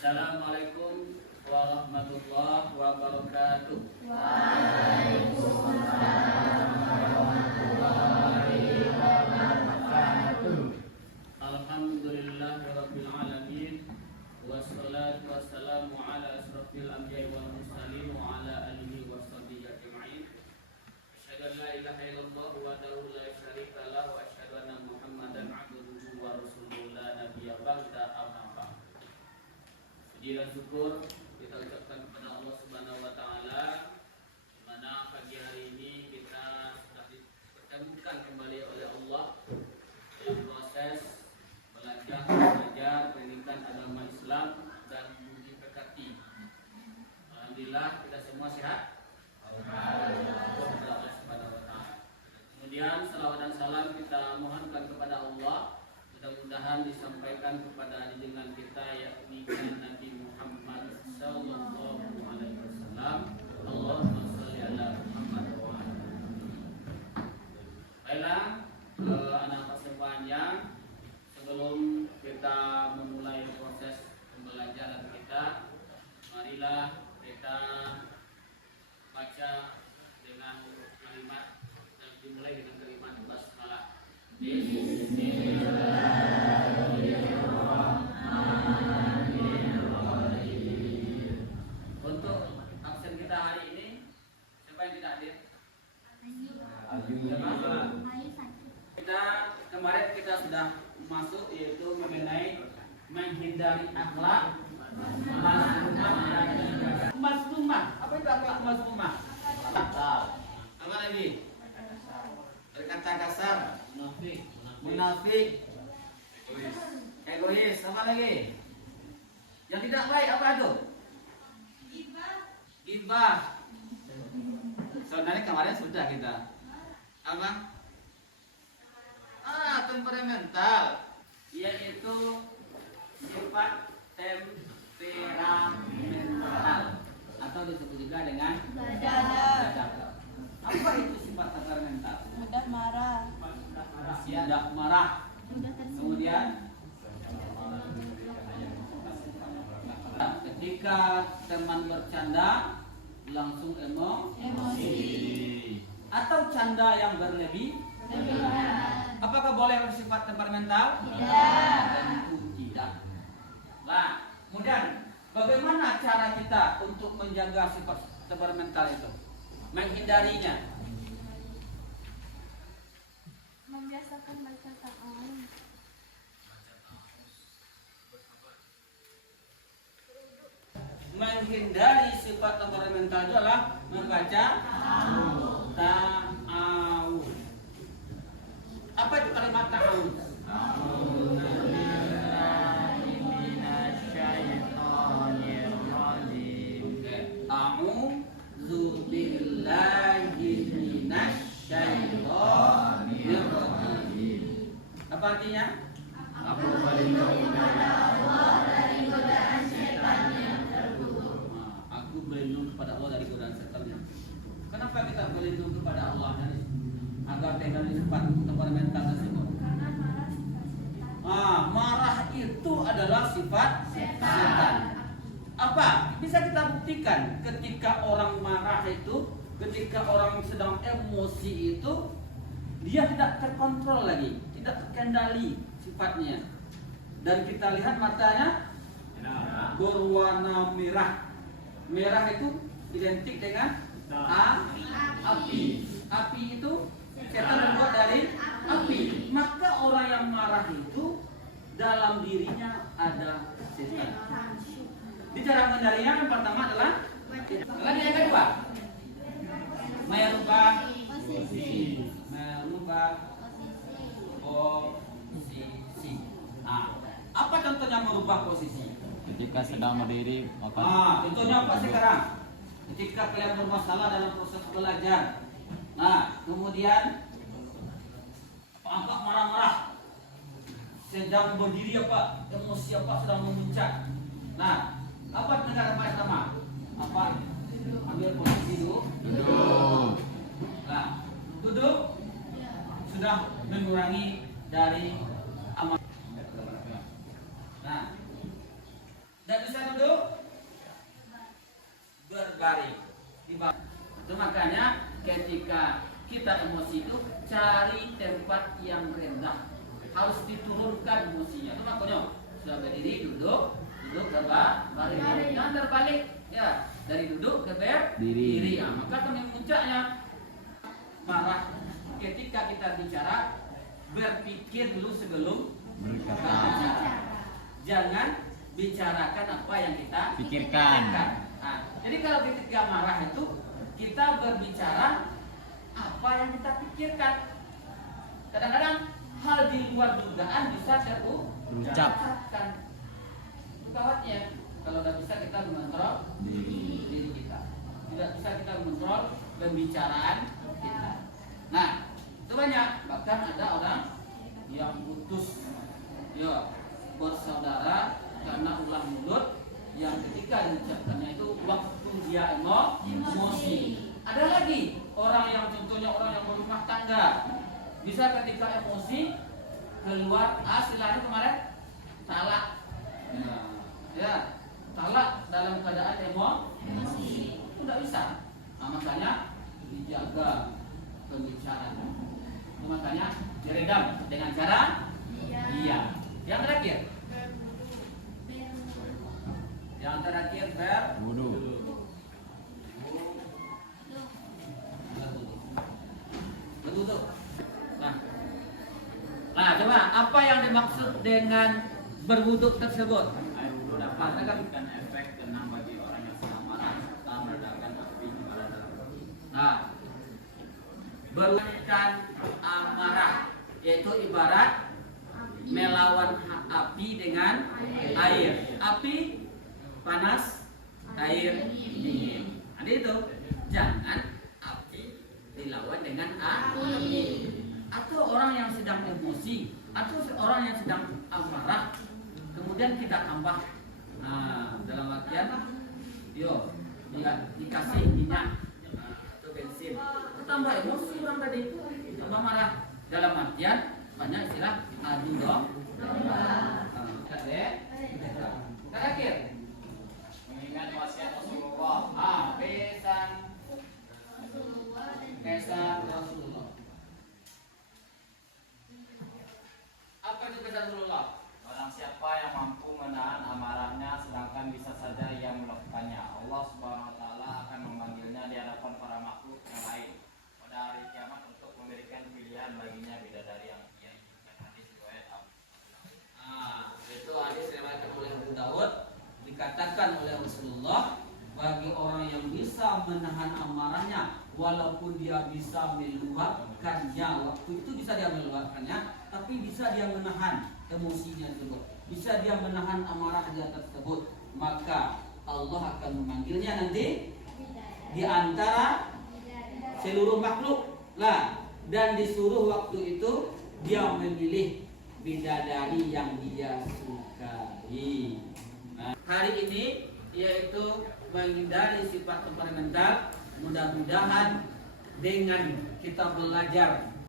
Assalamualaikum warahmatullahi wabarakatuh. Waalaikumsalam warahmatullahi wabarakatuh. Alhamdulillahirabbil alamin. Wassalatu wassalamu ala asrofil anbiya'i wal mursalin wa ala alihi washabihi ajma'in. Asyhadu an la ilaha illallah wahdahu la syarika lahu wa asyhadu anna Muhammadan abduhu wa rasuluhu la nabiyya ba'da, amma ba'd. Puji dan syukur kita ucapkan kepada Allah Subhanahu wa taala, di mana pagi hari ini kita sudah dipertemukan kembali oleh Allah dalam proses belajar mengajar pendidikan agama Islam dan diberkati. Alhamdulillah kita semua sehat. Alhamdulillah Subhanahu wa taala. Kemudian salawat dan salam kita mohonkan kepada Allah, mudah-mudahan disampaikan kepada junjungan kita yakni Nabi Muhammad sallallahu alaihi wasallam. Allahumma shalli ala Muhammad wa ala baiklah, anak persembahannya, sebelum kita memulai proses pembelajaran kita, marilah kita baca dengan kalimat dan dimulai dengan kalimat basmalah. Bismillahirrahmanirrahim. Untuk absen kita hari ini, siapa yang tidak hadir? Kita kemarin kita sudah masuk yaitu mengenai menghindari akhlak mazmumah. Apa itu akhlak mazmumah? Apa lagi? Berkata kasar, munafik, egois, sama lagi. Yang tidak baik apa itu? Ghibah. Sebenarnya kemarin sudah kita apa? Temperamental, yaitu sifat temperamental atau disebut juga dengan dadak. Apa itu sifat temperamental? Mudah marah. Mudah marah. Kemudian ketika teman bercanda langsung emosi. Atau canda yang berlebihan. Apakah boleh bersifat temperamental? Tidak. Tentu tidak. Nah, kemudian bagaimana cara kita untuk menjaga sifat temperamental itu? Menghindarinya. Membiasakan baca ta'awun. Menghindari sifat temperamental itu adalah membaca ta'awun. Apa itu kalimat ta'awun? A'udzu billahi minasyaitonir rajim. Apa artinya? Aku berlindung kepada Allah dari godaan setan yang terkutuk. Aku berlindung kepada Allah dari godaan setan yang terkutuk. Kenapa kita berlindung kepada Allah dari agar tidak disifat temperamental tersebut? Karena marah sifat setan. Marah itu adalah sifat setan. Apa? Bisa kita buktikan ketika orang marah itu, ketika orang sedang emosi itu, dia tidak terkontrol lagi, tidak terkendali sifatnya. Dan kita lihat matanya berwarna merah. Merah itu identik dengan api. Api itu setan terbuat dari api. Maka orang yang marah itu dalam dirinya ada setan. Di cara menghindarinya yang pertama adalah lagi yang kedua, merubah posisi. Apa contohnya merubah posisi? Ketika sedang berdiri, maka Contohnya apa sekarang? Ketika kalian bermasalah dalam proses belajar, kemudian apa marah-marah, sedang berdiri apa, emosi apa sedang memuncak. Apa dengan apa pertama? Apa? Ambil posisi duduk. Duduk sudah mengurangi dari amal. Tidak bisa bisa duduk berbaring. Itu makanya ketika kita emosi itu cari tempat yang rendah, harus diturunkan emosinya. Itu makanya sudah berdiri duduk berbaring, jangan terbalik ya, dari duduk ke berdiri. Ya, maka puncaknya marah. Ketika kita bicara, berpikir dulu sebelum berbicara. Jangan bicarakan apa yang kita Pikirkan. Nah, jadi kalau ketika marah itu kita berbicara apa yang kita pikirkan. Kadang-kadang hal di luar dugaan bisa terucapkan. Itu kawatnya. Kalau tidak bisa kita mengontrol diri kita, tidak bisa kita mengontrol pembicaraan kita. Nah, itu banyak. Bahkan ada orang yang putus ya bersaudara karena ulah mulut yang ketika diucapkannya itu waktu dia emosi. Ada lagi orang yang contohnya orang yang berumah tangga, bisa ketika emosi keluar istilahnya kemarin talak. Ya, talak dalam keadaan emosi itu tidak bisa. Nah, makanya dijaga pembicaraan. Makanya diredam dengan cara iya. Yang terakhir Wudu. berwudu. Nah, coba apa yang dimaksud dengan berwudu tersebut? Air wudu dapat memberikan efek tenang bagi orang yang sedang marah serta meredakan api di dalam. Nah, berwudukan amarah yaitu ibarat melawan api dengan air. Api panas, air dingin. Jadi itu jangan api dilawan dengan api. Atau orang yang sedang emosi, atau orang yang sedang amarah, kemudian kita tambah. Nah, dalam artian, dikasih minyak atau bensin, tambah emosi orang tadi, tambah marah. Dalam artian banyak istilah adu domba. Terakhir, Mengingat wasiat Rasulullah. Pesan Rasulullah. Apa itu pesan Rasulullah? Barang siapa yang mampu menahan amarahnya sedangkan bisa saja ia melakukannya, Allah Subhanahu wa taala akan memanggilnya di hadapan para makhluk yang lain pada hari kiamat untuk memberikan pilihan baginya bidadari yang ia inginkan. Hadis riwayat Abu. Itu hadis riwayat oleh Abu Dawud, dikatakan oleh Rasulullah, bagi orang yang bisa menahan amarahnya walaupun dia bisa meluapkannya, waktu itu bisa dia meluapkannya, tapi bisa dia menahan emosinya tersebut, bisa dia menahan amarah dia tersebut, maka Allah akan memanggilnya nanti di antara seluruh makhluk lah, dan disuruh waktu itu dia memilih bidadari yang dia sukai. Nah, hari ini yaitu menghindari sifat temperamental. Mudah-mudahan dengan kita belajar